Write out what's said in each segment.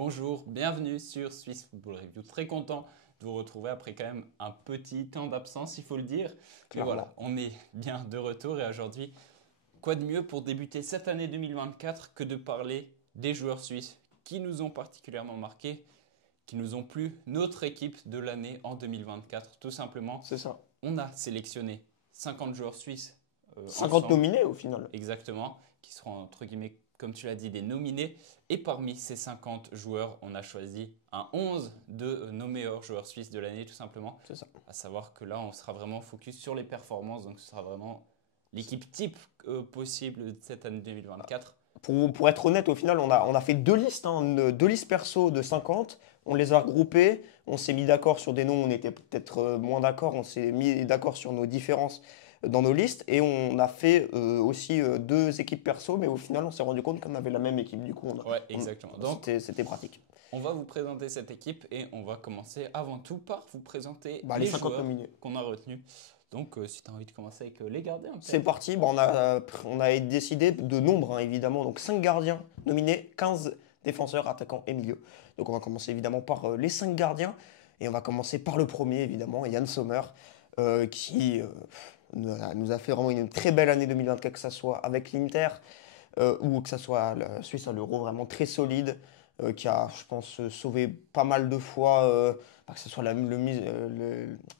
Bonjour, bienvenue sur Swiss Football Review. Très content de vous retrouver après quand même un petit temps d'absence, il faut le dire. Mais Clairement. voilà, on est bien de retour et aujourd'hui, quoi de mieux pour débuter cette année 2024 que de parler des joueurs suisses qui nous ont particulièrement marqués, qui nous ont plu, notre équipe de l'année en 2024. Tout simplement, C'est ça. on a sélectionné 50 joueurs suisses 50 ensemble. nominés au final. Exactement, qui seront entre guillemets, comme tu l'as dit, des nominés. Et parmi ces 50 joueurs, on a choisi un 11 de nos meilleurs joueurs suisses de l'année, tout simplement. C'est ça. À savoir que là, on sera vraiment focus sur les performances, donc ce sera vraiment l'équipe type possible de cette année 2024. Pour être honnête, au final, on a fait deux listes, deux listes perso de 50. On les a regroupées. On s'est mis d'accord sur des noms, on était peut-être moins d'accord. On s'est mis d'accord sur nos différences dans nos listes. Et on a fait aussi deux équipes perso. Mais au final, on s'est rendu compte qu'on avait la même équipe. Du coup, Ouais, exactement. Donc, c'était pratique. on va vous présenter cette équipe et on va commencer avant tout par vous présenter Bah, les les 50 joueurs nominés. qu'on a retenus. Donc, si tu as envie de commencer avec les gardiens, C'est peut-être. parti. Bon, on a décidé de nombre, hein, évidemment. Donc 5 gardiens nominés, 15 défenseurs, attaquants et milieux. Donc on va commencer évidemment par les 5 gardiens. Et on va commencer par le premier, évidemment, Yann Sommer, qui nous a fait vraiment une très belle année 2024, que ce soit avec l'Inter ou que ce soit la Suisse à l'Euro, vraiment très solide, qui a, je pense, sauvé pas mal de fois, que ce soit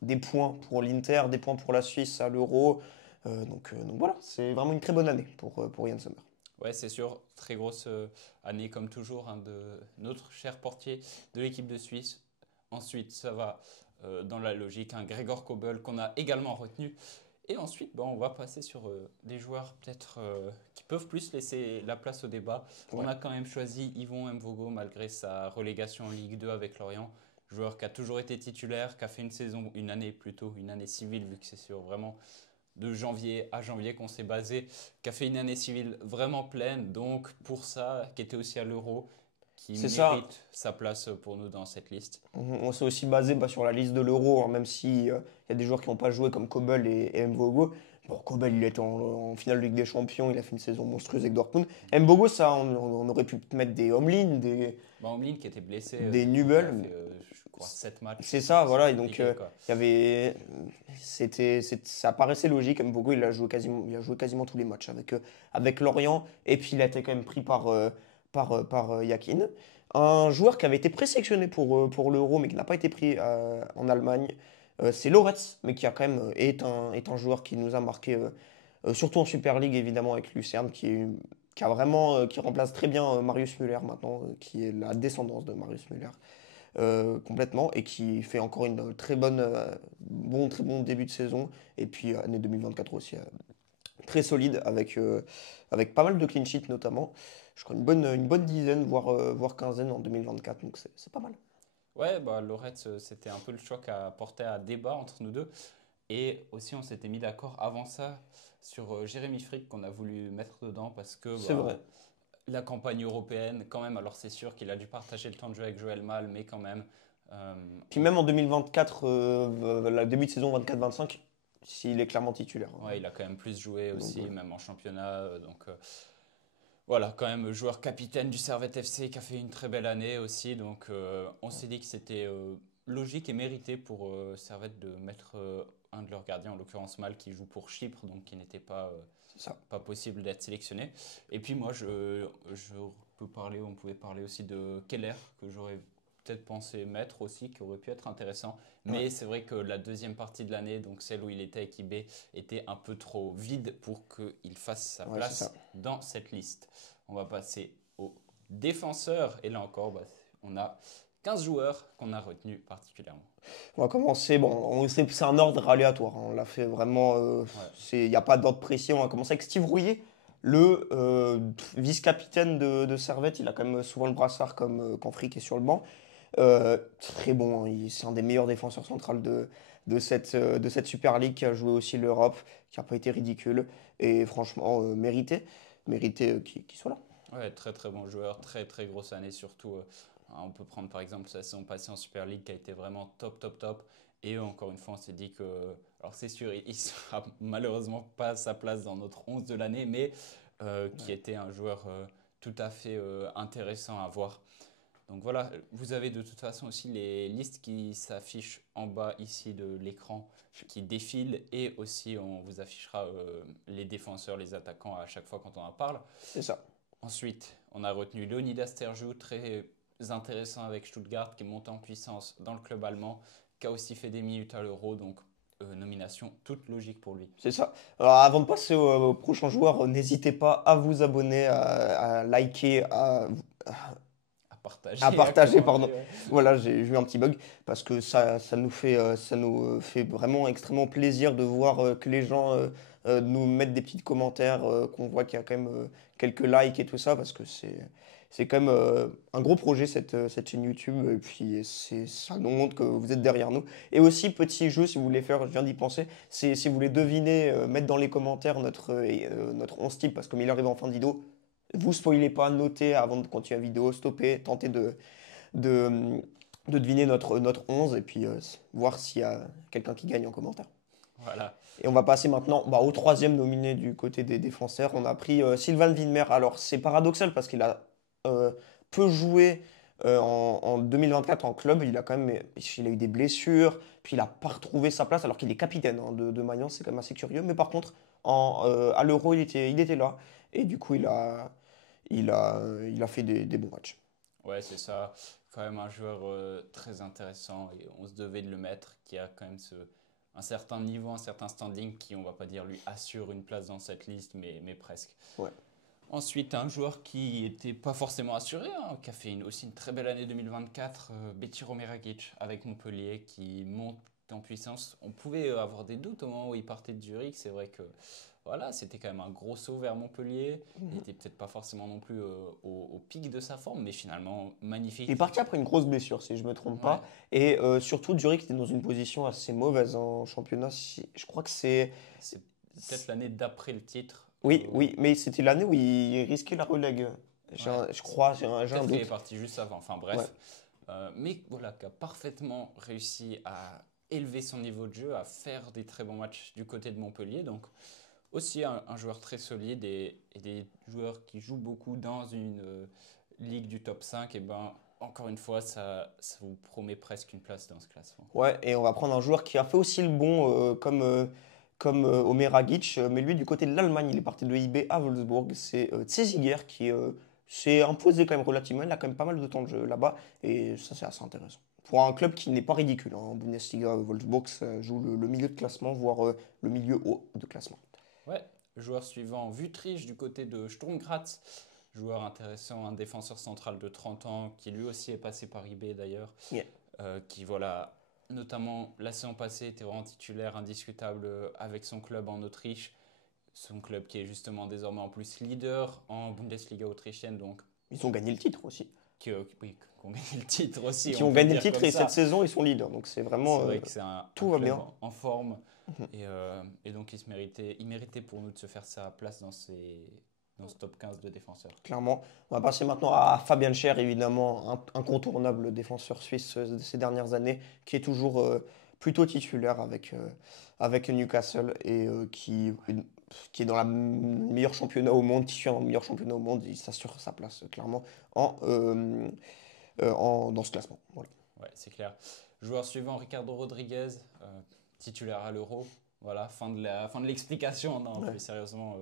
des points pour l'Inter, des points pour la Suisse à l'Euro. Donc voilà, c'est vraiment une très bonne année pour Yann Sommer. Ouais, c'est sûr, très grosse année comme toujours hein, de notre cher portier de l'équipe de Suisse. Ensuite, ça va dans la logique, un Gregor Kobel qu'on a également retenu. Et ensuite, bon, on va passer sur des joueurs peut-être qui peuvent plus laisser la place au débat. On Ouais. a quand même choisi Yvon Mvogo malgré sa relégation en Ligue 2 avec Lorient. Joueur qui a toujours été titulaire, qui a fait une saison, une année plutôt, une année civile vu que c'est sur vraiment de janvier à janvier qu'on s'est basé, qui a fait une année civile vraiment pleine, donc pour ça, qui était aussi à l'Euro, qui C'est ça. mérite sa place pour nous dans cette liste. On s'est aussi basé sur la liste de l'Euro, hein, même si il y a des joueurs qui n'ont pas joué comme Kobel et Mbogo. Bon, Kobel, il était en finale de Ligue des Champions, il a fait une saison monstrueuse avec Dortmund. Mbogo, ça, on aurait pu mettre des Homelin, Bah, Omlin qui était blessé, des du coup, qui a Nubel. fait, je crois, 7 matchs, C'est donc ça, c'est voilà. Et donc, compliqué, quoi. il y avait, ça paraissait logique. Mbogo, il a joué quasiment tous les matchs avec Lorient. Et puis, il a été quand même pris par Yakin. Un joueur qui avait été présélectionné pour l'Euro, mais qui n'a pas été pris en Allemagne, c'est Loretz, mais qui a quand même est un joueur qui nous a marqué, surtout en Super League, évidemment, avec Lucerne, qui remplace très bien Marius Müller maintenant, qui est la descendance de Marius Müller complètement et qui fait encore une très bon début de saison. Et puis année 2024 aussi très solide avec pas mal de clean sheets notamment. Je crois une bonne dizaine, voire quinzaine en 2024, donc c'est pas mal. Ouais, bah, Loretz, c'était un peu le choix qui a porté à débat entre nous deux. Et aussi, on s'était mis d'accord avant ça sur Jérémy Frick qu'on a voulu mettre dedans parce que C'est bah, vrai. la campagne européenne, quand même, alors c'est sûr qu'il a dû partager le temps de jeu avec Joël Mal, mais quand même, euh, Puis même en 2024, la début de saison 24-25, s'il est clairement titulaire, hein. ouais, il a quand même plus joué Donc aussi, voilà. même en championnat. Donc voilà, quand même, joueur capitaine du Servette FC qui a fait une très belle année aussi. Donc on s'est dit que c'était logique et mérité pour Servette de mettre un de leurs gardiens, en l'occurrence Mal, qui joue pour Chypre, donc qui n'était C'est ça. pas possible d'être sélectionné. Et puis moi, je peux parler, on pouvait parler aussi de Keller, que j'aurais peut-être pensé mettre aussi, qui aurait pu être intéressant. Ouais, Mais c'est vrai que la deuxième partie de l'année, donc celle où il était avec IB, était un peu trop vide pour qu'il fasse sa ouais, c'est ça. place dans cette liste. On va passer aux défenseurs. Et là encore, bah, on a 15 joueurs qu'on a retenus particulièrement. On va commencer. Bon, c'est un ordre aléatoire, hein. On l'a fait vraiment. Ouais. Il n'y a pas d'ordre précis. On va commencer avec Steve Rouillet, le vice-capitaine de Servette. Il a quand même souvent le brassard quand Frick est sur le banc. Très bon, hein. C'est un des meilleurs défenseurs centrales de cette Super League, qui a joué aussi l'Europe, qui n'a pas été ridicule. Et franchement, mérité qu'il soit là. Ouais, très très bon joueur, très très grosse année surtout. On peut prendre par exemple sa saison passée en Super League qui a été vraiment top top top. Et encore une fois, on s'est dit que, alors c'est sûr, il sera malheureusement pas à sa place dans notre 11 de l'année, mais qui Ouais. était un joueur tout à fait intéressant à voir. Donc voilà, vous avez de toute façon aussi les listes qui s'affichent en bas ici de l'écran qui défilent et aussi on vous affichera les défenseurs, les attaquants à chaque fois quand on en parle. C'est ça. Ensuite, on a retenu Leonidas Terjou, très intéressant avec Stuttgart qui monte en puissance dans le club allemand, qui a aussi fait des minutes à l'Euro, donc nomination toute logique pour lui. C'est ça. Alors, avant de passer au prochain joueur, n'hésitez pas à vous abonner, à liker, à À partager, pardon. commenter, ouais. Voilà, j'ai eu un petit bug parce que ça nous fait vraiment extrêmement plaisir de voir que les gens nous mettent des petits commentaires, qu'on voit qu'il y a quand même quelques likes et tout ça parce que c'est quand même un gros projet cette chaîne YouTube et puis ça nous montre que vous êtes derrière nous. Et aussi, petit jeu, si vous voulez faire, je viens d'y penser, c'est si vous voulez deviner, mettre dans les commentaires notre 11 type parce que comme il arrive en fin de vidéo, vous spoilez pas, notez avant de continuer la vidéo, stoppez, tentez de, de deviner notre 11 et puis voir s'il y a quelqu'un qui gagne en commentaire. Voilà. Et on va passer maintenant au troisième nominé du côté des défenseurs. On a pris Sylvain Widmer. Alors c'est paradoxal parce qu'il a euh, peu joué en 2024 en club. Il a eu des blessures, puis il n'a pas retrouvé sa place alors qu'il est capitaine de Mayence. C'est quand même assez curieux. Mais par contre, à l'Euro, il était là. Et du coup, il a fait des bons matchs. Ouais, c'est ça. Quand même un joueur très intéressant et on se devait de le mettre, qui a quand même un certain niveau, un certain standing qui, on va pas dire lui assure une place dans cette liste, mais presque. Ouais. Ensuite, un joueur qui n'était pas forcément assuré, hein, qui a fait aussi une très belle année 2024, Betty Romeragic avec Montpellier, qui monte en puissance. On pouvait avoir des doutes au moment où il partait de Zurich. C'est vrai que voilà, c'était quand même un gros saut vers Montpellier. Il n'était peut-être pas forcément non plus au pic de sa forme, mais finalement magnifique. Il est parti après une grosse blessure, si je ne me trompe Ouais. pas. Et surtout, Zurich était dans une position assez mauvaise en championnat. Je crois que c'est. C'est peut-être l'année d'après le titre. Oui, oui, mais c'était l'année où il risquait la relègue. Ouais. Je crois, j'ai un Peut-être qu'il est doute. parti juste avant. Enfin bref. Ouais. Mais voilà, qui a parfaitement réussi à élever son niveau de jeu, à faire des très bons matchs du côté de Montpellier. Donc aussi un joueur très solide et des joueurs qui jouent beaucoup dans une ligue du top 5. Et ben encore une fois, ça vous promet presque une place dans ce classement. Ouais, et on va prendre un joueur qui a fait aussi le bon, comme Omer Agic, mais lui, du côté de l'Allemagne, il est parti de IB à Wolfsburg. C'est Ziger qui s'est imposé quand même relativement. Il a quand même pas mal de temps de jeu là-bas, et ça, c'est assez intéressant. Pour un club qui n'est pas ridicule, hein, en Bundesliga, Wolfsburg, ça joue le milieu de classement, voire le milieu haut de classement. Ouais, joueur suivant, Wüttrich du côté de Sturm Graz. Joueur intéressant, un défenseur central de 30 ans qui lui aussi est passé par IB d'ailleurs. Yeah. Qui voilà, notamment la saison passée était vraiment titulaire indiscutable avec son club en Autriche. Son club qui est justement désormais en plus leader en Bundesliga autrichienne, donc Ils ont gagné le titre aussi. oui, qui ont gagné le titre aussi. Qui on ont peut gagné le dire titre comme et ça. cette saison, ils sont leaders. Donc c'est vraiment. C'est vrai que c'est tout un va club bien. en forme Mhm. et donc il méritait pour nous de se faire sa place dans ce top 15 de défenseurs. Clairement. On va passer maintenant à Fabian Schär, évidemment, incontournable défenseur suisse de ces dernières années, qui est toujours plutôt titulaire avec Newcastle et qui est dans le meilleur championnat au monde, titulaire dans le meilleur championnat au monde. Il s'assure sa place clairement dans ce classement. Voilà. Ouais, c'est clair. Joueur suivant, Ricardo Rodriguez, titulaire à l'Euro. Voilà, fin de l'explication. Non, Ouais. plus sérieusement,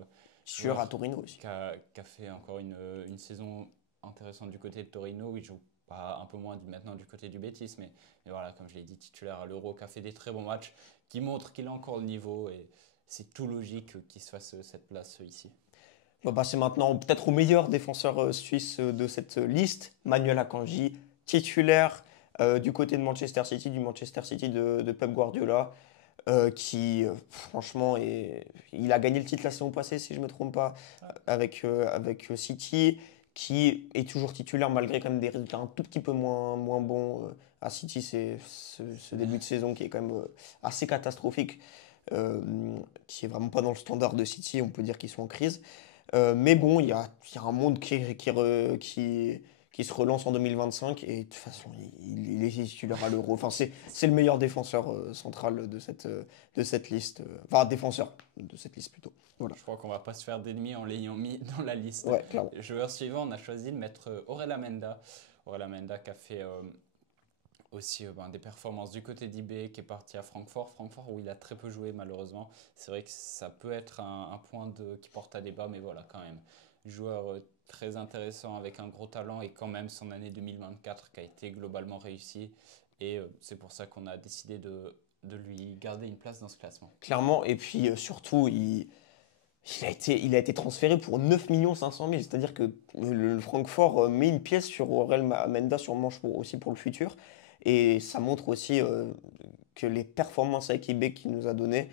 Titulaire à joueur Torino aussi. qui a fait encore une saison intéressante du côté de Torino. Il joue pas un peu moins maintenant du côté du Betis, mais voilà, comme je l'ai dit, titulaire à l'Euro, qui a fait des très bons matchs, qui montre qu'il a encore le niveau et c'est tout logique qu'il se fasse cette place ici. On va passer maintenant peut-être au meilleur défenseur suisse de cette liste, Manuel Akanji, titulaire du côté de Manchester City, du Manchester City de Pep Guardiola, qui franchement, il a gagné le titre la saison passée, si je ne me trompe pas, avec City, qui est toujours titulaire malgré quand même des résultats un tout petit peu moins bons. À City, c'est ce début de saison qui est quand même assez catastrophique, euh, qui est vraiment pas dans le standard de City, on peut dire qu'ils sont en crise. Mais bon, il y a un monde qui se relance en 2025 et de toute façon, il est titulaire à l'Euro. Enfin, c'est le meilleur défenseur central de cette liste. Enfin, défenseur de cette liste plutôt. Voilà. Je crois qu'on va pas se faire d'ennemis en l'ayant mis dans la liste. Ouais, clairement. Joueur suivant, on a choisi de mettre Aurel Amenda. Aurel Amenda qui a fait aussi des performances du côté d'IB, qui est parti à Francfort. Francfort où il a très peu joué malheureusement. C'est vrai que ça peut être un point qui porte à débat, mais voilà quand même. Joueur très intéressant avec un gros talent et quand même son année 2024 qui a été globalement réussie. Et c'est pour ça qu'on a décidé de lui garder une place dans ce classement. Clairement, et puis surtout, il a été transféré pour 9 500 000. C'est-à-dire que le Francfort met une pièce sur Aurel Amenda, sûrement aussi pour le futur. Et ça montre aussi que les performances avec IB qu'il nous a données,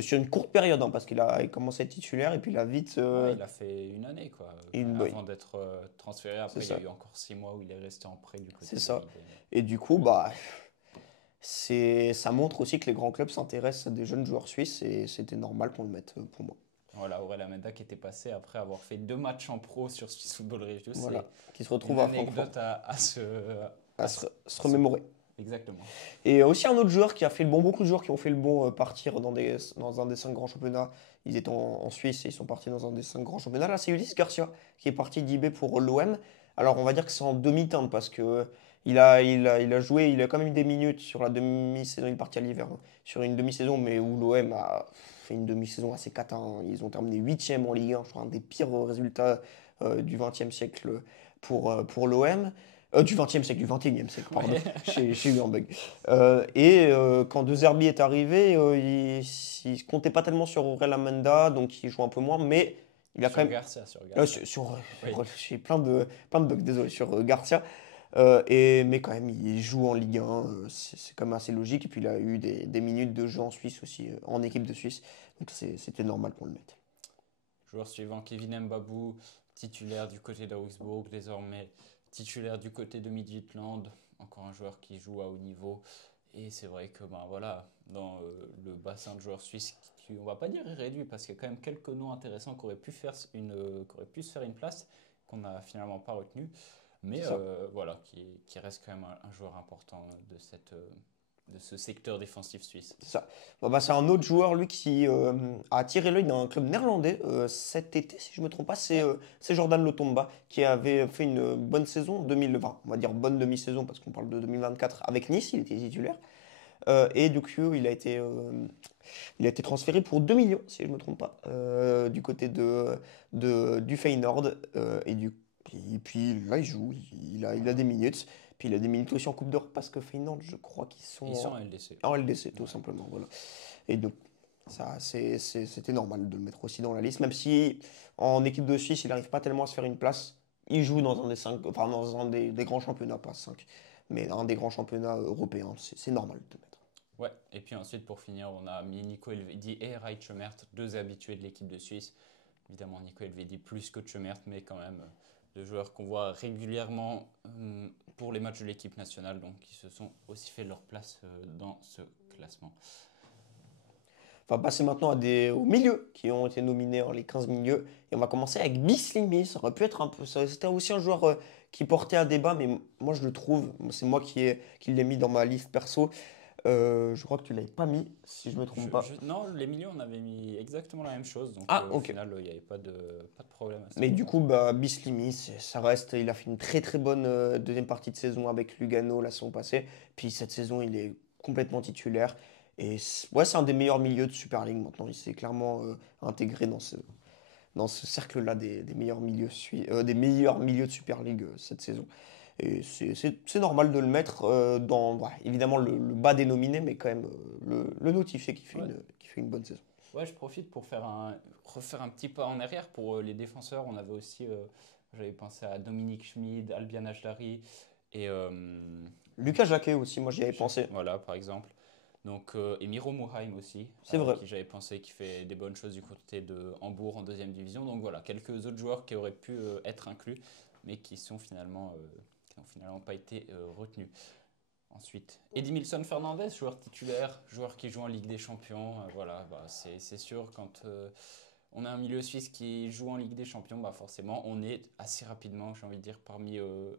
sur une courte période, hein, parce qu'il a commencé à être titulaire et puis il a vite. Ouais, il a fait une année quoi, Oui, avant d'être transféré. c'est Après, il y a ça. eu encore 6 mois où il est resté en prêt du côté C'est de ça. IB. Et du coup, bah, ça montre aussi que les grands clubs s'intéressent à des jeunes joueurs suisses et c'était normal qu'on le mette pour moi. Voilà, Aurel Amenda qui était passé après avoir fait 2 matchs en pro sur Swiss Football Review. Voilà, qui se C'est retrouve une à Francfort anecdote à se, à à se, se- se à se- remémorer. Exactement. Et aussi un autre joueur qui a fait le bon, beaucoup de joueurs qui ont fait le bon partir dans un des 5 grands championnats. Ils étaient en Suisse et ils sont partis dans un des 5 grands championnats. Là, c'est Ulysse Garcia qui est parti d'IB pour l'OM. Alors, on va dire que c'est en demi-teinte parce que il a joué, il a quand même eu des minutes sur la demi-saison. Il est parti à l'hiver, hein, sur une demi-saison, mais où l'OM a fait une demi-saison assez cata, hein. Ils ont terminé 8e en Ligue 1, je crois, un des pires résultats du XXe siècle pour l'OM. Du XXe siècle, du XXIe siècle, pardon. Ouais. J'ai eu un bug. Quand De Zerbi est arrivé, il comptait pas tellement sur Aurel Amenda, donc il joue un peu moins, mais il a quand Sur même. Garcia, sur Garcia. Oui. J'ai plein de bugs, désolé, sur Garcia. Mais quand même, il joue en Ligue 1, c'est quand même assez logique. Et puis il a eu des minutes de jeu en Suisse aussi, en équipe de Suisse, donc c'était normal pour le mettre. Joueur suivant, Kevin Mbabou, titulaire du côté d'Augsbourg, désormais titulaire du côté de Midtjylland. Encore un joueur qui joue à haut niveau. Et c'est vrai que voilà, dans le bassin de joueurs suisses, on va pas dire réduit, parce qu'il y a quand même quelques noms intéressants qui auraient pu qui auraient pu se faire une place, qu'on n'a finalement pas retenu. Mais C'est ça. voilà, qui reste quand même un joueur important de ce secteur défensif suisse. C'est ça. Bon, bah, c'est un autre joueur, lui, qui a attiré l'œil d'un club néerlandais cet été, si je ne me trompe pas. C'est Jordan Lotomba, qui avait fait une bonne saison, 2020, on va dire bonne demi-saison, parce qu'on parle de 2024, avec Nice, il était titulaire. Et du coup, il a été transféré pour 2 millions, si je ne me trompe pas, du côté du Feyenoord. Et puis là, il joue, il a des minutes. Puis il a des minutes aussi en Coupe d'Europe parce que Feyenoord, je crois qu'ils sont Ils sont en LDC. en LDC, tout Ouais. simplement. Voilà. Et donc, ça, c'était normal de le mettre aussi dans la liste, même si en équipe de Suisse, il n'arrive pas tellement à se faire une place. Il joue dans un des 5, enfin dans un des grands championnats, pas 5, mais un des grands championnats européens. C'est normal de le mettre. Ouais, et puis ensuite pour finir, on a mis Nico Elvedi et Rai Tchemert, deux habitués de l'équipe de Suisse. Évidemment, Nico Elvedi plus que Tchemert, mais quand même deux joueurs qu'on voit régulièrement pour les matchs de l'équipe nationale, donc qui se sont aussi fait leur place dans ce classement. On va passer maintenant aux milieux qui ont été nominés, les 15 milieux. Et on va commencer avec Bislimi. Ça aurait pu être un peu. C'était aussi un joueur qui portait à débat, mais moi je le trouve. C'est moi qui l'ai mis dans ma liste perso. Je crois que tu ne l'avais pas mis, si je ne me trompe pas. Non, les milieux, on avait mis exactement la même chose, donc Ah, au ok. final, il n'y avait pas de problème à ce Mais du niveau-là. coup, bah, Bislimi, ça reste. Il a fait une très très bonne deuxième partie de saison avec Lugano la saison passée. Puis cette saison, il est complètement titulaire. Et ouais, c'est un des meilleurs milieux de Super League maintenant. Il s'est clairement intégré dans ce cercle-là des meilleurs milieux de Super League cette saison. Et c'est normal de le mettre évidemment le bas dénominé, mais quand même le notifier Ouais. qui fait une bonne saison. Ouais, je profite pour refaire un petit pas en arrière pour les défenseurs. On avait aussi, j'avais pensé à Dominique Schmid, Albian Ashdari et Lucas Jacquet aussi, moi j'y avais pensé. voilà, par exemple. Donc, et Miro Muheim aussi, C'est vrai. qui j'avais pensé qui fait des bonnes choses du côté de Hambourg en deuxième division. Donc voilà, quelques autres joueurs qui auraient pu être inclus, mais qui n'ont finalement pas été retenus. Ensuite, Edmilson Fernandez, joueur titulaire, joueur qui joue en Ligue des Champions. Voilà, c'est sûr, quand on a un milieu suisse qui joue en Ligue des Champions, forcément, on est assez rapidement, j'ai envie de dire, parmi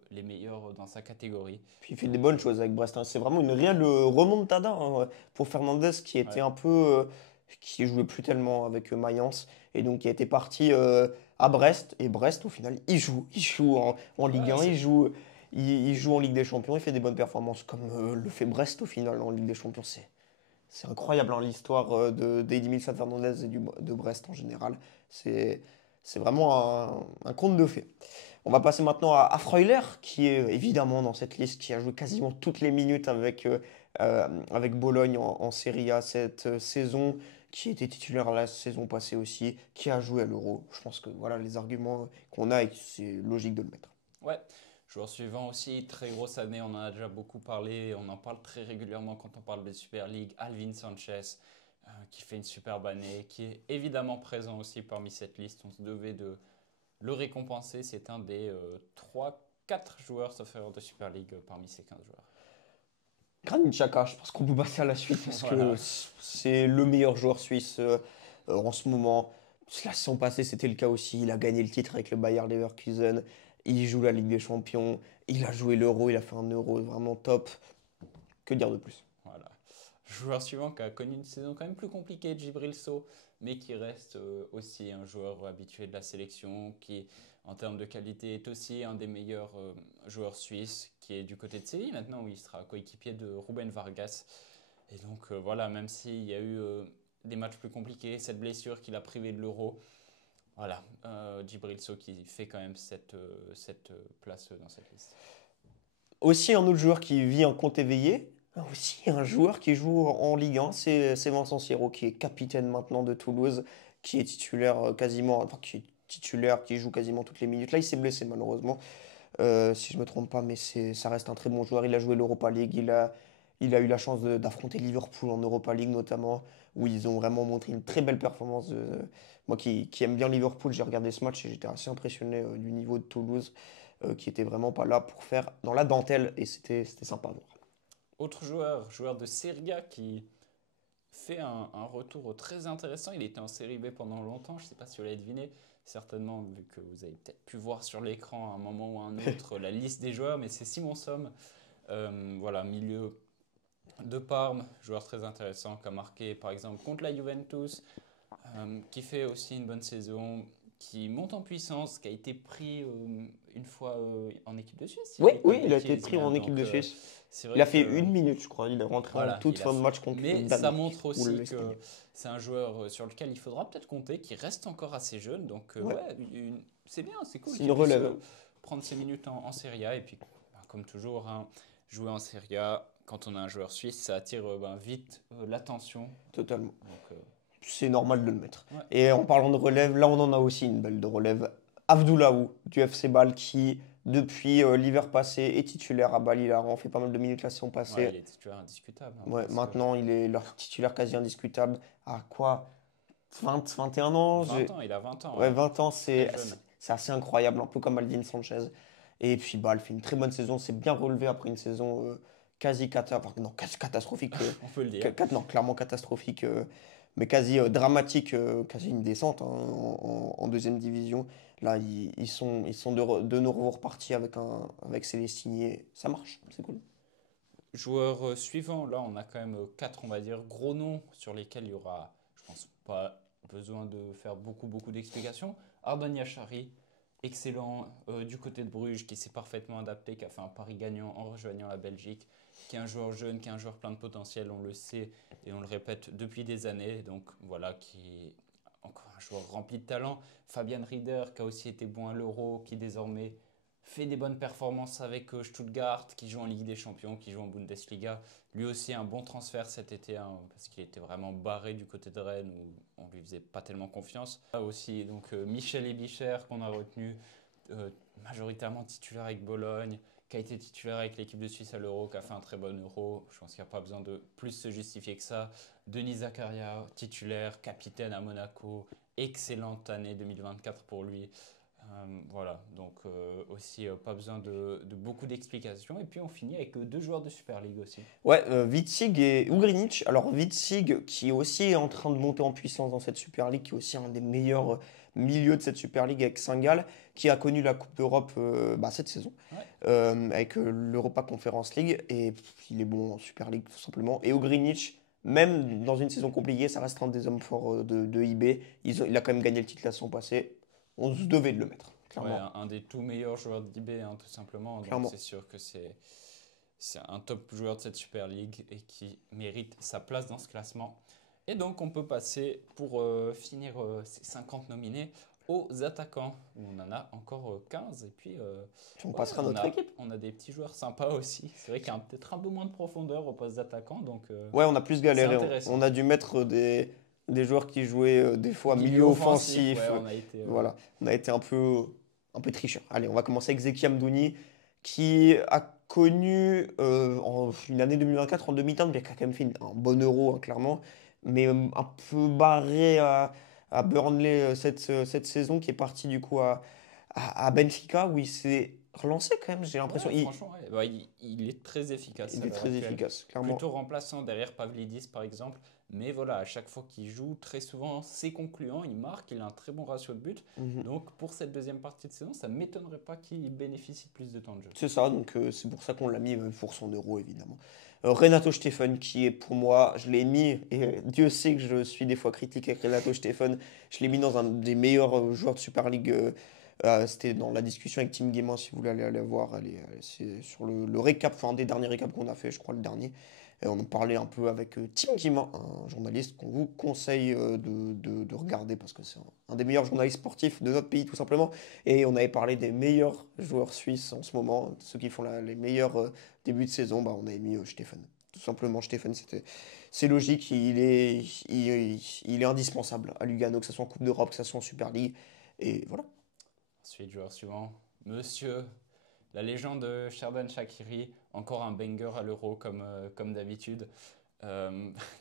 les meilleurs dans sa catégorie. Puis il fait des bonnes choses avec Brest, hein. C'est vraiment une réelle remontada, hein, pour Fernandez qui était Ouais, un peu. Qui jouait plus tellement avec Mayence. Et donc qui était parti à Brest. Et Brest, au final, il joue. Il joue en Ligue ouais, 1, il joue. il joue en Ligue des Champions, il fait des bonnes performances comme le fait Brest au final en Ligue des Champions. C'est incroyable hein, l'histoire d'Eddie Milson Fernandez et de Brest en général. C'est c'est vraiment un conte de fées. On va passer maintenant à Freuler, qui est évidemment dans cette liste, qui a joué quasiment toutes les minutes avec Bologne en Serie A cette saison, qui était titulaire la saison passée aussi, qui a joué à l'Euro. Je pense que voilà les arguments qu'on a et que c'est logique de le mettre. Ouais, joueur suivant aussi, très grosse année, on en a déjà beaucoup parlé, on en parle très régulièrement quand on parle de Super League. Alvin Sanchez, qui fait une superbe année, qui est évidemment présent aussi parmi cette liste. On se devait de le récompenser. C'est un des 3-4 joueurs, sauf erreur, de Super League parmi ces 15 joueurs. Granit Xhaka, je pense qu'on peut passer à la suite parce Voilà. que c'est le meilleur joueur suisse en ce moment. La saison passée, c'était le cas aussi. Il a gagné le titre avec le Bayer Leverkusen. Il joue la Ligue des Champions. Il a joué l'Euro. Il a fait un Euro vraiment top. Que dire de plus? Voilà. Joueur suivant qui a connu une saison quand même plus compliquée, Djibril Sow, mais qui reste aussi un joueur habitué de la sélection, qui en termes de qualité est aussi un des meilleurs joueurs suisses, qui est du côté de Séville maintenant, où il sera coéquipier de Ruben Vargas. Et donc voilà, même s'il y a eu des matchs plus compliqués, cette blessure qui l'a privé de l'Euro, voilà, Djibril Sow qui fait quand même cette place dans cette liste. Aussi, un autre joueur qui vit en compte éveillé. Aussi, un joueur qui joue en Ligue 1, c'est Vincent Siro, qui est capitaine maintenant de Toulouse, qui est titulaire quasiment, enfin, qui est titulaire, qui joue quasiment toutes les minutes. Là, il s'est blessé malheureusement, si je me trompe pas, mais ça reste un très bon joueur. Il a joué l'Europa League, il a eu la chance d'affronter Liverpool en Europa League notamment, où ils ont vraiment montré une très belle performance. Moi qui aime bien Liverpool, j'ai regardé ce match et j'étais assez impressionné du niveau de Toulouse, qui était vraiment pas là pour faire dans la dentelle, et c'était sympa à voir. Autre joueur de Serie A qui fait un retour très intéressant. Il était en série B pendant longtemps, je ne sais pas si vous l'avez deviné, certainement vu que vous avez peut-être pu voir sur l'écran à un moment ou à un autre la liste des joueurs, mais c'est Simon Somme, voilà, milieu de Parme, joueur très intéressant qui a marqué par exemple contre la Juventus, qui fait aussi une bonne saison, qui monte en puissance, qui a été pris une fois en équipe de Suisse, si je Oui, dis pas de oui, il a été bêtises, pris hein. en équipe Donc, de Suisse. c'est Il vrai a fait que une minute, je crois. Il est rentré en voilà, toute fin de match contre le mais ça Danemark montre ou aussi l'Estonie. que c'est un joueur sur lequel il faudra peut-être compter, qui reste encore assez jeune. Donc, Ouais, ouais, c'est bien, c'est cool c'est une qu'il puisse relève. prendre ses minutes en Serie A. Et puis, ben, comme toujours, hein, jouer en Serie A, quand on a un joueur suisse, ça attire ben, vite l'attention. Totalement. Donc, C'est normal de le mettre. ouais, Et en parlant de relève, là on en a aussi une belle de relève. Abdoulaou du FC Bâle qui, depuis l'hiver passé, est titulaire à Bâle. Il a fait pas mal de minutes la saison ouais, il passée. est titulaire indiscutable, hein, Ouais, presque maintenant il est leur titulaire quasi indiscutable. À quoi? 20, 21 ans? 20 ans. Il a 20 ans, Ouais, ouais, 20 ans, très jeune. c'est assez incroyable, un peu comme Alvin Sanchez. Et puis Bâle fait une très bonne saison, c'est bien relevé après une saison enfin, non, quasi catastrophique. On peut le dire. Non, clairement catastrophique, mais quasi dramatique, quasi une descente hein, en deuxième division. Là, ils sont de nouveau repartis avec Célestini. Ça marche, c'est cool. Joueur suivant, là on a quand même quatre, on va dire, gros noms sur lesquels il y aura, je pense, pas besoin de faire beaucoup d'explications. Ardon Yachari, excellent du côté de Bruges, qui s'est parfaitement adapté, qui a fait un pari gagnant en rejoignant la Belgique, qui est un joueur jeune, qui est un joueur plein de potentiel, on le sait et on le répète depuis des années. Donc voilà, qui est encore un joueur rempli de talent. Fabian Rieder, qui a aussi été bon à l'Euro, qui désormais fait des bonnes performances avec Stuttgart, qui joue en Ligue des Champions, qui joue en Bundesliga. Lui aussi un bon transfert cet été, hein, parce qu'il était vraiment barré du côté de Rennes, où on lui faisait pas tellement confiance. Là aussi, donc Michel Ebicher, qu'on a retenu, majoritairement titulaire avec Bologne, qui a été titulaire avec l'équipe de Suisse à l'Euro, qui a fait un très bon Euro. Je pense qu'il n'y a pas besoin de plus se justifier que ça. Denis Zakaria, titulaire, capitaine à Monaco. Excellente année 2024 pour lui. Voilà, donc aussi pas besoin de beaucoup d'explications. Et puis on finit avec deux joueurs de Super League aussi. Ouais, Witzig et Ugrinic. Alors Witzig qui aussi est en train de monter en puissance dans cette Super League, qui est aussi un des meilleurs milieux de cette Super League avec Saint-Gall, qui a connu la Coupe d'Europe cette saison, Ouais. avec l'Europa Conference League, et il est bon en Super League tout simplement. Et Ugrinic, même dans une saison compliquée, ça reste un des hommes forts de IB. Il a quand même gagné le titre la saison passée. On se devait de le mettre. clairement. Ouais, un des tout meilleurs joueurs d'IB, hein, tout simplement. Donc Clairement. c'est sûr que c'est un top joueur de cette Super League et qui mérite sa place dans ce classement. Et donc on peut passer pour finir ces 50 nominés aux attaquants, où on en a encore 15. Et puis On ouais, passera à notre équipe. on a des petits joueurs sympas aussi. C'est vrai qu'il y a peut-être un peu moins de profondeur au poste d'attaquant, donc Ouais, on a plus c'est galéré. intéressant. On a dû mettre des joueurs qui jouaient des fois milieu Offensif, offensif. ouais, on a été. Voilà, on a été un peu tricheur. Allez, on va commencer avec Zeki Amdouni, qui a connu en une année 2024 en demi-teinte, bien qu'il a quand même fait un bon euro, hein, clairement, mais un peu barré à Burnley cette saison, qui est parti du coup à Benfica, où il s'est relancé quand même, j'ai l'impression. Ouais, franchement, ouais. Bah, il est très efficace Il à est l'heure très actuelle. efficace, clairement. Plutôt remplaçant derrière Pavlidis par exemple. Mais voilà, à chaque fois qu'il joue, très souvent, c'est concluant, il marque, il a un très bon ratio de but. Mhm. Donc pour cette deuxième partie de saison, ça ne m'étonnerait pas qu'il bénéficie de plus de temps de jeu. C'est ça, donc c'est pour ça qu'on l'a mis pour son euro, évidemment. Renato Steffen, qui est pour moi, je l'ai mis, et Dieu sait que je suis des fois critique avec Renato Steffen, je l'ai mis dans un des meilleurs joueurs de Super League. C'était dans la discussion avec Tim Guémin, si vous voulez aller voir, c'est sur le récap, enfin un des derniers récaps qu'on a fait, je crois le dernier. Et on en parlait un peu avec Tim Guémin, un journaliste qu'on vous conseille de regarder parce que c'est un des meilleurs journalistes sportifs de notre pays, tout simplement. Et on avait parlé des meilleurs joueurs suisses en ce moment, ceux qui font les meilleurs débuts de saison. Bah, on avait mis Steffen. Tout simplement, Steffen, c'est logique, il est indispensable à Lugano, que ce soit en Coupe d'Europe, que ce soit en Super League. Et voilà. Ensuite, joueur suivant, Monsieur, la légende Xherdan Shaqiri, encore un banger à l'euro comme d'habitude.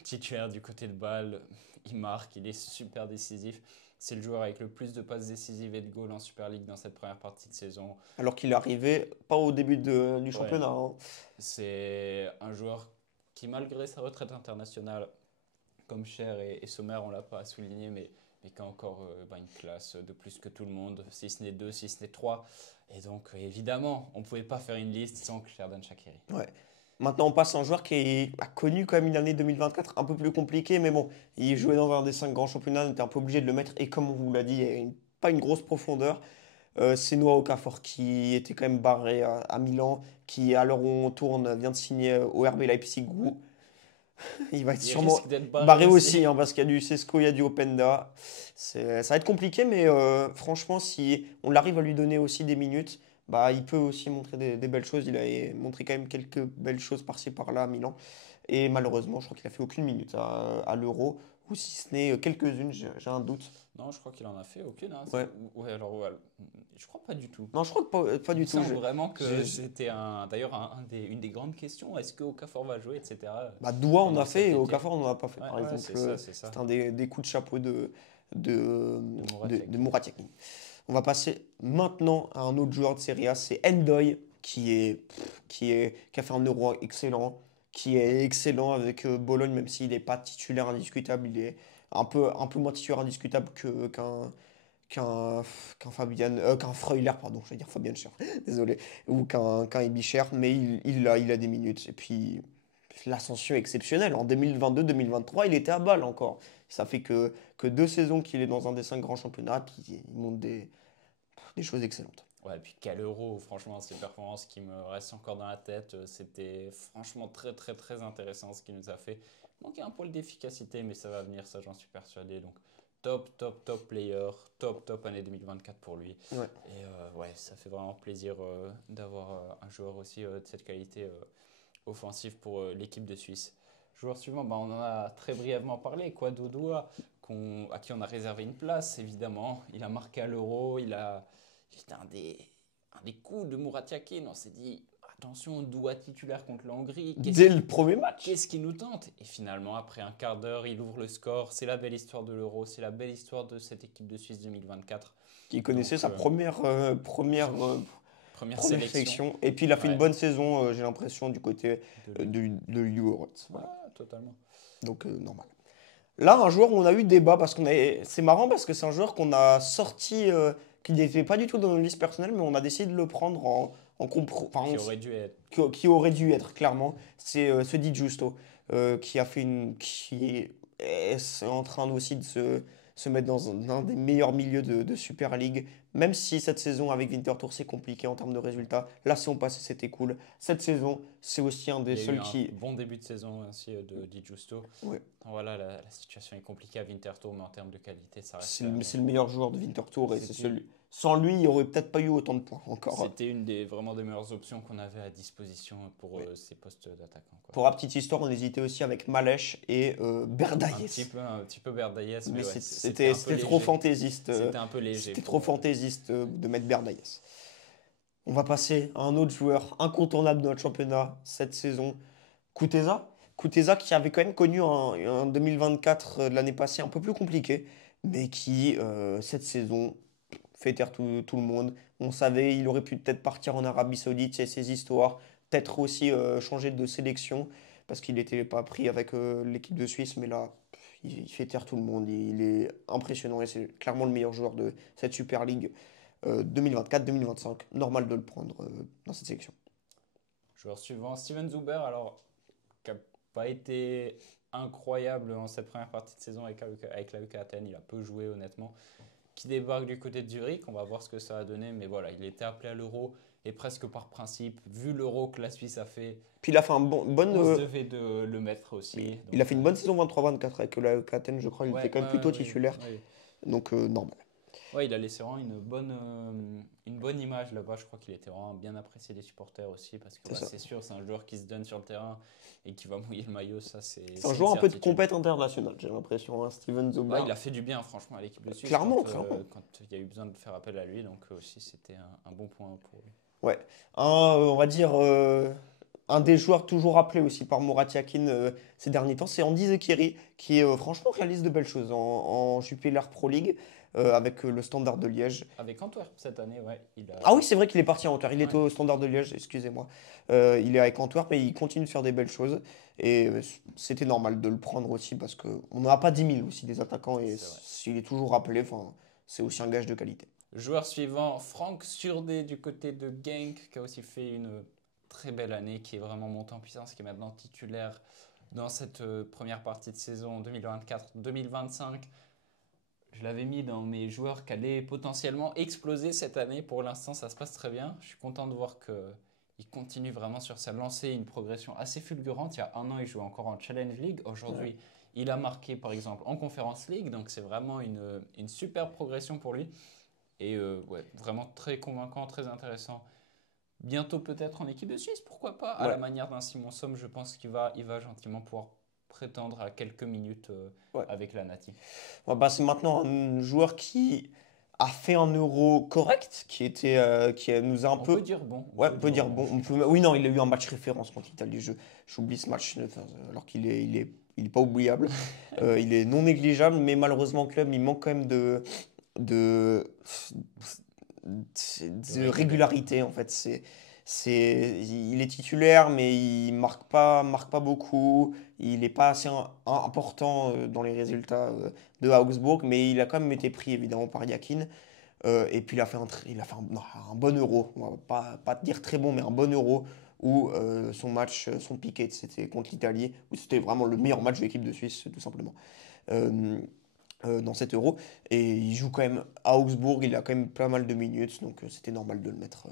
Titulaire du côté de Bâle, il marque, il est super décisif. C'est le joueur avec le plus de passes décisives et de goals en Super League dans cette première partie de saison. Alors qu'il arrivait pas au début du Ouais, championnat, hein. c'est un joueur qui, malgré sa retraite internationale, comme Cher et Sommer, on ne l'a pas souligné, mais qui a encore une classe de plus que tout le monde, si ce n'est deux, si ce n'est trois. Et donc, évidemment, on ne pouvait pas faire une liste sans Xherdan Shaqiri. Ouais. Maintenant, on passe à un joueur a connu quand même une année 2024 un peu plus compliquée, mais bon, il jouait dans un des 5 grands championnats, on était un peu obligé de le mettre. Et comme on vous l'a dit, il n'y a pas une grosse profondeur. C'est Noah Okafor qui était quand même barré à Milan, qui à l'heure où on tourne vient de signer au RB Leipzig, où il va être Il sûrement risque d'être barré barré aussi. aussi, hein, parce qu'il y a du Sesco, il y a du Openda. Ça va être compliqué, mais franchement, si on arrive à lui donner aussi des minutes, bah, il peut aussi montrer des belles choses. Il a montré quand même quelques belles choses par-ci par-là à Milan. Et malheureusement, je crois qu'il a fait aucune minute à l'Euro, ou si ce n'est quelques-unes, j'ai un doute. Non, je crois qu'il en a fait aucune. Hein. Ouais. Ouais, alors, ouais, je crois pas du tout. Non, je crois que pas Il du me tout. semble vraiment que j'ai- c'était d'ailleurs une des grandes questions. Est-ce que Okafor va jouer, etc. Bah, Doua, on pendant a cette fait, et équipe. Okafor, on n'en a pas fait, Ouais, par ouais, exemple. c'est ça, c'est ça. C'est un des coups de chapeau de, Mourad Yakin. de Murat Yakin. On va passer maintenant à un autre joueur de Serie A, c'est Ndoye, qui a fait un Euro excellent, qui est excellent avec Bologne, même s'il n'est pas titulaire indiscutable, il est un peu moins titulaire indiscutable qu'un qu'un Freuler, pardon, je vais dire Fabien Scher, désolé, ou qu'un Ibicher, mais il a des minutes. Et puis l'ascension exceptionnelle. En 2022-2023, il était à Bâle encore. Ça fait que 2 saisons qu'il est dans un des 5 grands championnats, puis il montre des choses excellentes. Ouais, et puis quel euro, franchement, ces performances qui me restent encore dans la tête, c'était franchement très très très intéressant ce qu'il nous a fait. Il manquait un poil d'efficacité, mais ça va venir, ça j'en suis persuadé. Donc top player, top année 2024 pour lui. Ouais. Et ouais, ça fait vraiment plaisir d'avoir un joueur aussi de cette qualité offensive pour l'équipe de Suisse. Joueur suivant, bah, on en a très brièvement parlé, Kwadwo Doua, à qui on a réservé une place, évidemment. Il a marqué à l'Euro, c'était un des coups de Murat Yakin. On s'est dit, attention, Doua titulaire contre la Hongrie. Dès le premier match. Qu'est-ce qui nous tente? Et finalement, après un quart d'heure, il ouvre le score. C'est la belle histoire de l'Euro, c'est la belle histoire de cette équipe de Suisse 2024. Qui connaissait Donc, sa première première sélection. Et puis il a fait Ouais. une bonne saison, j'ai l'impression, du côté de l'Uruguay. Voilà. Ouais, totalement. Donc normal. Là, un joueur où on a eu débat, parce c'est marrant parce que c'est un joueur qu'on a sorti, qui n'était pas du tout dans nos listes personnelles, mais on a décidé de le prendre Qui aurait dû être. qui aurait dû être, clairement. C'est ce Di Giusto, qui est en train aussi de se mettre dans un des meilleurs milieux de Super League. Même si cette saison avec Winterthur c'est compliqué en termes de résultats, la saison passée c'était cool. Cette saison, c'est aussi un des Il y a eu seuls un qui. bon début de saison ainsi de Di Giusto. Ouais, Voilà, la situation est compliquée à Winterthur, mais en termes de qualité, ça reste c'est quand le, même. c'est le meilleur joueur de Winterthur et c'est C'était celui. Sans lui, il n'y aurait peut-être pas eu autant de points encore. c'était une des vraiment des meilleures options qu'on avait à disposition pour Ouais. ces postes d'attaquant, quoi. Pour la petite histoire, on hésitait aussi avec Malèche et Un Berdaïs. un petit peu Berdaïes, Mais mais ouais, c'était un peu trop léger. fantaisiste. C'était un peu léger C'était trop pour. fantaisiste de mettre Berdaïs. On va passer à un autre joueur incontournable de notre championnat cette saison, Kuteza. Kuteza qui avait quand même connu un 2024 de l'année passée un peu plus compliqué, mais qui, cette saison, fait taire tout le monde. On savait, il aurait pu peut-être partir en Arabie Saoudite, c'est ses histoires, peut-être aussi changer de sélection, parce qu'il n'était pas pris avec l'équipe de Suisse, mais là, il fait taire tout le monde. Il est impressionnant et c'est clairement le meilleur joueur de cette Super League 2024-2025. Normal de le prendre dans cette sélection. Joueur suivant, Steven Zuber, alors, qui n'a pas été incroyable en cette première partie de saison avec la UK Athènes. Il a peu joué, honnêtement. Qui débarque du côté de Zurich, on va voir ce que ça va donner. Mais voilà, il était appelé à l'Euro et presque par principe, vu l'Euro que la Suisse a fait, Puis il a fait on se devait de le mettre aussi. il a Donc, fait une bonne saison 23-24 avec la Athènes, je crois. Il était ouais, quand même ouais, plutôt ouais, titulaire. ouais. Donc normal. Ouais, il a laissé vraiment une bonne image là-bas. Je crois qu'il était vraiment bien apprécié des supporters aussi. Parce que C'est ça. c'est sûr, c'est un joueur qui se donne sur le terrain et qui va mouiller le maillot. Ça, C'est un une joueur un peu de certitude. compète internationale, j'ai l'impression, hein, Steven Zuber. Ouais, il a fait du bien, franchement, à l'équipe de Suisse. Clairement, quand, clairement. quand il y a eu besoin de faire appel à lui. Donc, aussi, c'était un bon point pour lui. Ouais. On va dire un des joueurs toujours appelés aussi par Murat Yakin ces derniers temps, c'est Andy Zekiri, qui franchement réalise de belles choses en Jupiler Pro League avec le Standard de Liège. Avec Antwerp cette année, ouais. Ah oui, c'est vrai qu'il est parti à Antwerp. Il Ouais. était au Standard de Liège, excusez-moi. Il est avec Antwerp, mais il continue de faire des belles choses. Et c'était normal de le prendre aussi parce qu'on n'en a pas 10 000 aussi des attaquants. Et C'est vrai. s'il est toujours appelé, c'est aussi un gage de qualité. Joueur suivant, Franck Surdé du côté de Genk, qui a aussi fait une très belle année, qui est vraiment monté en puissance, qui est maintenant titulaire dans cette première partie de saison 2024-2025. Je l'avais mis dans mes joueurs qui allaient potentiellement exploser cette année. Pour l'instant, ça se passe très bien. Je suis content de voir qu'il continue vraiment sur sa lancée, une progression assez fulgurante. Il y a un an, il jouait encore en Challenge League. Aujourd'hui, il a marqué par exemple en Conference League. Donc c'est vraiment une super progression pour lui. Et ouais, vraiment très convaincant, très intéressant. Bientôt peut-être en équipe de Suisse, pourquoi pas. À Ouais. la manière d'un Simon Somme, je pense il va gentiment pouvoir prétendre à quelques minutes Ouais. avec la Nati. On va passer maintenant à un joueur qui a fait un euro correct, qui nous a un On peu. peut dire bon. Ouais, on peut dire bon. Oui, non, il a eu un match référence contre l'Italie. J'oublie ce match, enfin, alors qu'il est pas oubliable. Il est non négligeable, mais malheureusement, le club, il manque quand même de, de régularité, en fait. Il est titulaire, mais il marque pas beaucoup. Il n'est pas assez important dans les résultats de Augsbourg, mais il a quand même été pris évidemment par Yakin. Et puis il a fait non, un bon euro. On va pas te dire très bon, mais un bon euro où son piqué, c'était contre l'Italie, où c'était vraiment le meilleur match de l'équipe de Suisse, tout simplement. Euh, dans cet euro. Et il joue quand même à Augsbourg, il a quand même pas mal de minutes, donc c'était normal de le mettre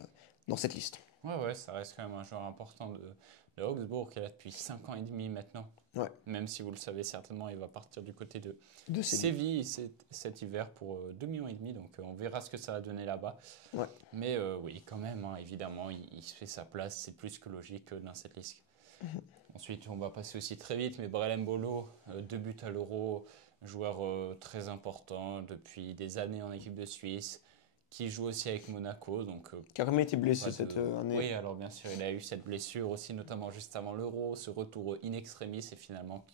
dans cette liste. Ouais, ouais, ça reste quand même un joueur important de Augsbourg qui est là depuis 5 ans et demi maintenant. Ouais. Même si vous le savez certainement, il va partir du côté de De Séville. Séville cet hiver pour 2,5 millions. Donc on verra ce que ça va donner là-bas. Ouais. Mais oui, quand même, hein, évidemment, il se fait sa place. C'est plus que logique dans cette liste. Ensuite, on va passer aussi très vite, mais Brelem Bolo, 2 buts à l'Euro, joueur très important depuis des années en équipe de Suisse, qui joue aussi avec Monaco. Donc, Qui a quand même été blessé pas cette de- année. Oui, alors bien sûr, il a eu cette blessure aussi, notamment juste avant l'Euro, ce retour in extremis, et finalement,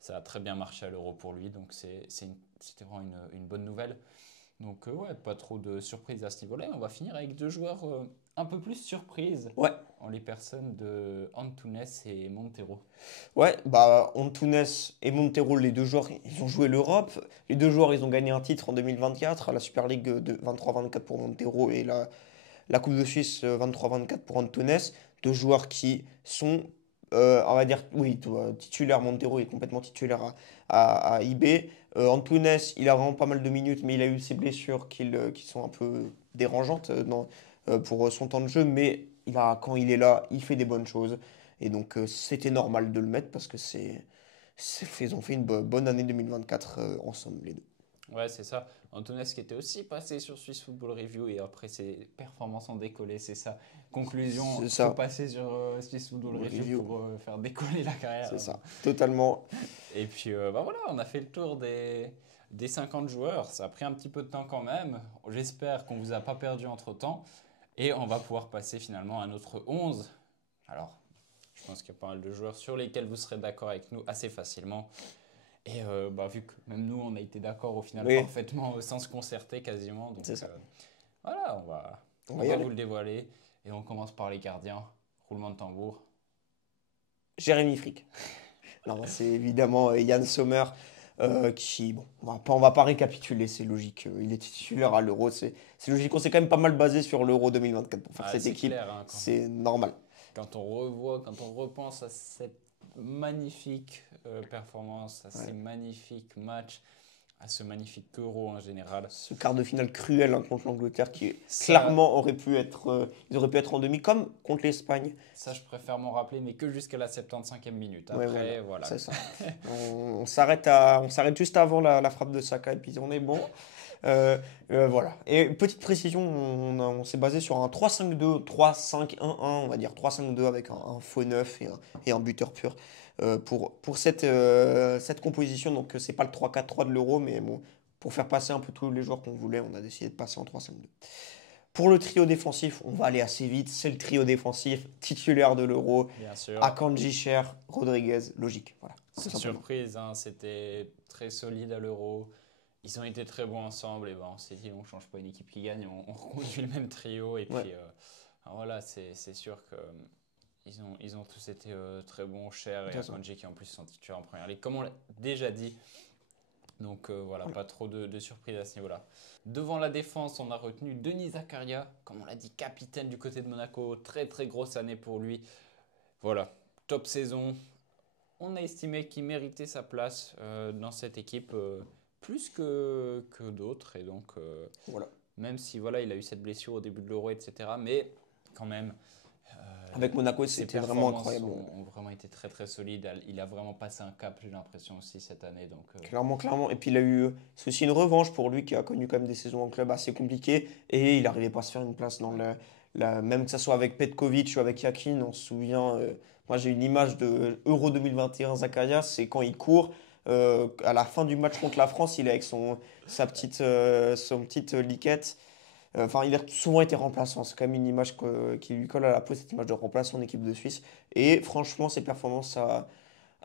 ça a très bien marché à l'Euro pour lui. Donc, c'était vraiment une bonne nouvelle. Donc, ouais, pas trop de surprises à ce niveau-là. On va finir avec 2 joueurs un peu plus surprises Ouais, en les personnes de Antunes et Montero. ouais, Antunes et Montero, les deux joueurs, ils ont joué l'Europe. Les deux joueurs, ils ont gagné un titre en 2024, la Super League de 23-24 pour Montero et la Coupe de Suisse 23-24 pour Antunes. Deux joueurs qui sont On va dire, oui, titulaire. Montero est complètement titulaire à IB. Antunes, il a vraiment pas mal de minutes, mais il a eu ses blessures qui sont un peu dérangeantes pour son temps de jeu. Mais quand il est là, il fait des bonnes choses. Et donc, c'était normal de le mettre parce que ils ont fait une bonne année 2024 ensemble, les deux. Ouais, c'est ça. Antunes qui était aussi passé sur Swiss Football Review et après ses performances ont décollé, c'est ça. Conclusion, C'est faut ça, passer sur Swiss Football Review review. pour faire décoller la C'est carrière. ça, totalement. Et puis bah voilà, on a fait le tour des 50 joueurs. Ça a pris un petit peu de temps quand même. J'espère qu'on vous a pas perdu entre-temps. Et on va pouvoir passer finalement à notre 11. Alors, je pense qu'il y a pas mal de joueurs sur lesquels vous serez d'accord avec nous assez facilement. Et bah, vu que même nous, on a été d'accord au final Oui, parfaitement sans se concerter quasiment. Donc c'est ça. voilà, On on va y va aller. vous le dévoiler. Et on commence par les gardiens. Roulement de tambour. Jérémy Frick. Non, c'est évidemment Yann Sommer bon, on va pas récapituler, c'est logique. Il est titulaire à l'Euro, c'est logique. On s'est quand même pas mal basé sur l'Euro 2024 pour faire Ah, cette c'est équipe. clair, hein, C'est normal. quand on revoit, quand on repense à cette magnifique performance, à ces Ouais. magnifiques matchs, à ce magnifique Euro en général. Ce quart de finale cruel contre l'Angleterre qui Ça, clairement ils auraient pu être en demi, comme contre l'Espagne. ça, je préfère m'en rappeler, mais que jusqu'à la 75e minute. Ouais, voilà, Après, voilà. c'est ça. On s'arrête juste avant la frappe de Saka et puis on est bon. Euh, voilà. Et petite précision, on s'est basé sur un 3-5-2, 3-5-1-1, on va dire 3-5-2 avec un faux neuf et un buteur pur pour cette composition. Donc, c'est pas le 3-4-3 de l'Euro, mais bon, pour faire passer un peu tous les joueurs qu'on voulait, on a décidé de passer en 3-5-2. Pour le trio défensif, on va aller assez vite. C'est le trio défensif titulaire de l'Euro. Bien sûr. Akanji, Cher, Rodriguez, logique. Voilà, tout Sans simplement. surprise, hein, c'était très solide à l'Euro. Ils ont été très bons ensemble. Et ben, on s'est dit, on ne change pas une équipe qui gagne, on reconduit le même trio. Et Ouais, puis, voilà, c'est sûr que. Ils ont tous été très bons, Cher et c'est ça. Akanji qui en plus sont titulaires en première ligue. Comme on l'a déjà dit, donc voilà, Voilà. pas trop de surprises à ce niveau-là. Devant la défense, on a retenu Denis Zakaria, comme on l'a dit, capitaine du côté de Monaco. Très très grosse année pour lui. Voilà, top saison. On a estimé qu'il méritait sa place dans cette équipe plus que d'autres. Et donc, Voilà. même si voilà, il a eu cette blessure au début de l'Euro, etc. Mais quand même, Avec Monaco, ses c'était vraiment performances incroyable. ont vraiment été très très solides. Il a vraiment passé un cap, j'ai l'impression aussi cette année. Donc, Clairement, clairement. Et puis c'est aussi une revanche pour lui qui a connu quand même des saisons en club assez compliquées et il n'arrivait pas à se faire une place dans ouais. même que ça soit avec Petkovic ou avec Yakin, on se souvient. Moi, j'ai une image de Euro 2021 Zakaria, c'est quand il court. À la fin du match contre la France, il est avec son petite liquette. Enfin, il a souvent été remplaçant. C'est quand même une image qui lui colle à la peau, cette image de remplaçant en équipe de Suisse. Et franchement, ses performances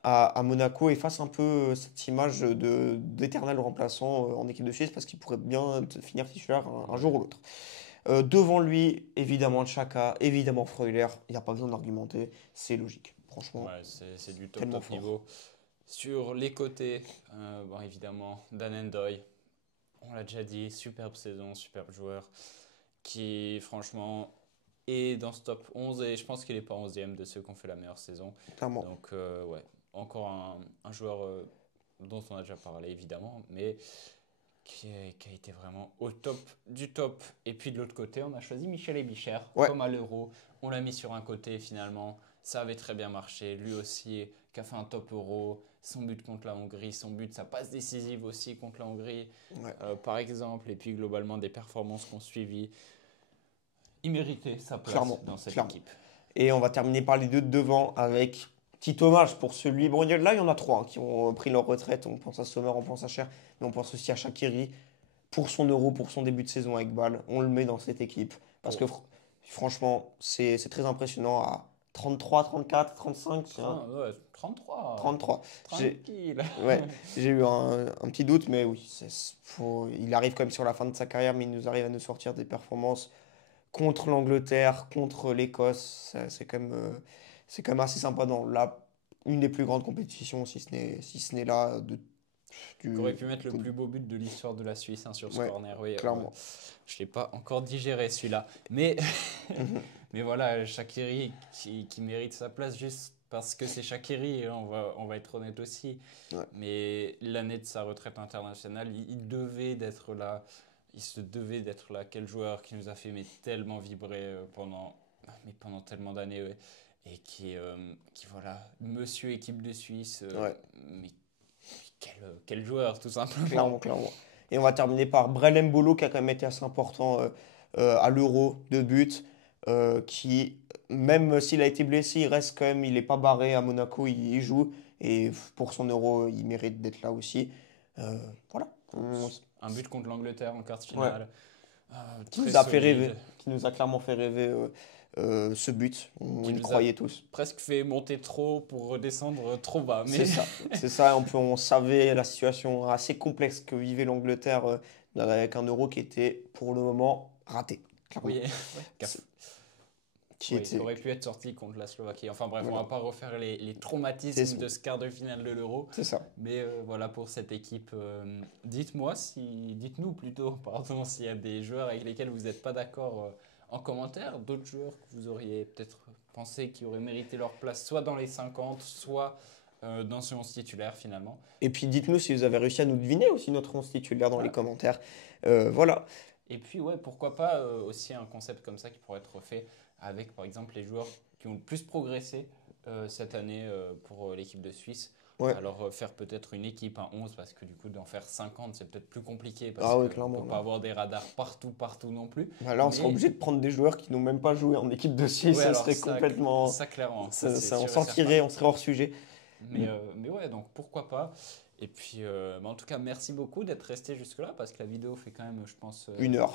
à Monaco efface un peu cette image d'éternel remplaçant en équipe de Suisse parce qu'il pourrait bien finir titulaire un jour Ouais. ou l'autre. Devant lui, évidemment Xhaka, évidemment Freuler, il n'y a pas besoin d'argumenter, c'est logique. Franchement, Ouais, c'est du top tellement top fort. niveau. Sur les côtés, bon, évidemment, Dan Ndoye, on l'a déjà dit, superbe saison, superbe joueur, qui franchement est dans ce top 11 et je pense qu'il n'est pas 11e de ceux qui ont fait la meilleure saison. Clairement. Donc ouais, encore un joueur dont on a déjà parlé évidemment, mais qui a été vraiment au top du top. Et puis de l'autre côté, on a choisi Michel Ebicher, Ouais, comme à l'Euro. On l'a mis sur un côté finalement. Ça avait très bien marché. Lui aussi, qui a fait un top Euro. Son but contre la Hongrie, sa passe décisive aussi contre la Hongrie, ouais, par exemple. Et puis globalement, des performances qu'on suivi. Il méritait sa place clairement, dans cette clairement. équipe. Et on va terminer par les deux de devant avec petit hommage pour celui. Bon, là, il y en a trois qui ont pris leur retraite. On pense à Sommer, on pense à Cher, mais on pense aussi à Shaqiri pour son Euro, pour son début de saison avec Bâle. On le met dans cette équipe parce que Pour franchement, c'est très impressionnant à 33, 34, 35, 30, 33, 33. J'ai tranquille. ouais, j'ai eu un petit doute, mais oui, il arrive quand même sur la fin de sa carrière, mais il nous arrive à nous sortir des performances contre l'Angleterre, contre l'Écosse. C'est quand même assez sympa dans une des plus grandes compétitions, si ce n'est là, Du- Qui aurait pu mettre le du- plus beau but de l'histoire de la Suisse hein, sur ce Ouais, corner. Oui, clairement. je ne l'ai pas encore digéré celui-là. Mais, Mhm. mais voilà, Shaqiri qui mérite sa place juste parce que c'est Shaqiri, hein, on va être honnête aussi. Ouais. Mais l'année de sa retraite internationale, il devait d'être là. Il se devait d'être là. Quel joueur qui nous a fait mais, tellement vibrer pendant tellement d'années. Ouais. Et qui, voilà, monsieur équipe de Suisse. Ouais. Mais quel joueur, tout simplement. Clairement, clairement. Et on va terminer par Brel Mbolo qui a quand même été assez important à l'Euro de but, qui, même s'il a été blessé, il reste quand même, il n'est pas barré à Monaco, il joue. Et pour son Euro, il mérite d'être là aussi. Voilà. Un but contre l'Angleterre en quart de Ouais. finale. Qui Très nous a fait solide. rêver, qui nous a clairement fait rêver ce but. On Qui y nous a croyait tous. presque fait monter trop pour redescendre trop bas. C'est Mais ça, c'est ça. On savait la situation assez complexe que vivait l'Angleterre avec un euro qui était pour le moment raté. Clairement. oui, C'est- Qui oui, était... ça aurait pu être sorti contre la Slovaquie. Enfin bref, Voilà. on va pas refaire les C'est traumatismes ça. de ce quart de finale de l'Euro. C'est ça. Mais voilà pour cette équipe. Dites-nous plutôt, pardon, s'il y a des joueurs avec lesquels vous n'êtes pas d'accord en commentaire, d'autres joueurs que vous auriez peut-être pensé qui auraient mérité leur place, soit dans les 50, soit dans ce 11 titulaire finalement. Et puis dites-nous si vous avez réussi à nous deviner aussi notre 11 titulaire dans Ouais. les commentaires. Voilà. Et puis, ouais, pourquoi pas aussi un concept comme ça qui pourrait être fait avec, par exemple, les joueurs qui ont le plus progressé cette année pour l'équipe de Suisse. Ouais. Alors, faire peut-être une équipe, un 11, parce que du coup, d'en faire 50, c'est peut-être plus compliqué parce Ah ouais, qu'on clairement, ne peut pas là. avoir des radars partout non plus. Bah là, on sera Mais- obligé de prendre des joueurs qui n'ont même pas joué en équipe de Suisse. Ouais, Ça alors serait complètement. Ça, clairement. On s'en tirerait, on serait hors sujet. Mais ouais, donc pourquoi pas. Et puis, bah, en tout cas, merci beaucoup d'être resté jusque-là parce que la vidéo fait quand même, je pense. 1 heure.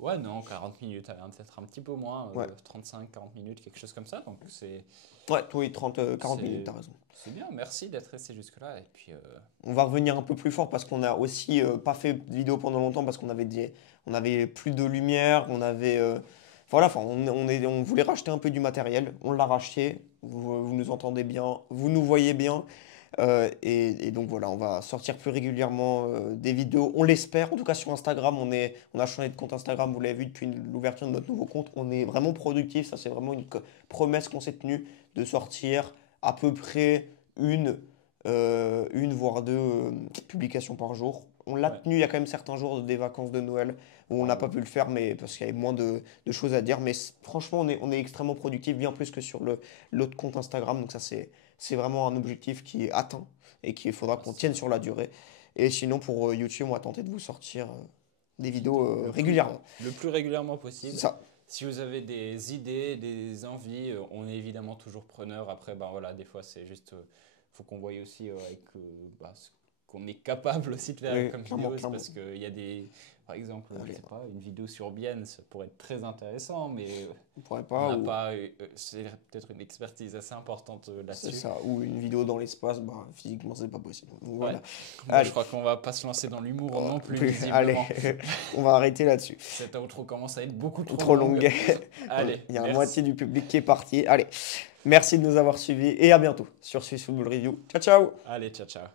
Ouais, non, 40 minutes, peut-être un petit peu moins, Ouais. 35-40 minutes, quelque chose comme ça. Donc c'est Ouais, oui, 40 C'est- minutes, t'as raison. bien, merci d'être resté jusque-là. Et puis, On va revenir un peu plus fort parce qu'on a aussi pas fait de vidéo pendant longtemps parce on avait plus de lumière, on avait voilà, enfin on voulait racheter un peu du matériel, on l'a racheté, vous nous entendez bien, vous nous voyez bien et donc voilà, on va sortir plus régulièrement des vidéos, on l'espère. En tout cas sur Instagram, on a changé de compte Instagram, vous l'avez vu depuis l'ouverture de notre nouveau compte, on est vraiment productif, ça c'est vraiment une promesse qu'on s'est tenue de sortir à peu près une voire deux publications par jour. On l'a Ouais. tenu, il y a quand même certains jours des vacances de Noël où on n'a pas pu le faire, mais parce qu'il y avait moins de choses à dire. Mais franchement, on est extrêmement productif, bien plus que sur l'autre compte Instagram. Donc ça, c'est vraiment un objectif qui est atteint et qu'il faudra qu'on tienne sur la durée. Et sinon, pour YouTube, on va tenter de vous sortir des vidéos régulièrement. le plus régulièrement C'est possible. ça. Si vous avez des idées, des envies, on est évidemment toujours preneur. Après, ben voilà, des fois, c'est juste. Faut qu'on voie aussi avec ce qu'on est capable aussi de faire Oui, comme clairement, vidéo. clairement. Parce qu'il y a des. Par exemple, je Allez. sais pas, une vidéo sur Bienne, ça pourrait être très intéressant, mais On pourrait on pas. n'a ou- pas. C'est peut-être une expertise assez importante C'est là-dessus. ça. Ou une vidéo dans l'espace, bah, physiquement, c'est pas possible. Donc, voilà. Moi, Allez. je crois qu'on va pas se lancer dans l'humour non plus, Allez, visiblement. on va arrêter là-dessus. Cette outro commence à être beaucoup trop, Trop longue. Allez, Il y a la merci. moitié du public qui est parti. Allez, merci de nous avoir suivis et à bientôt sur Swiss Football Review. Ciao, ciao! Allez, ciao, ciao.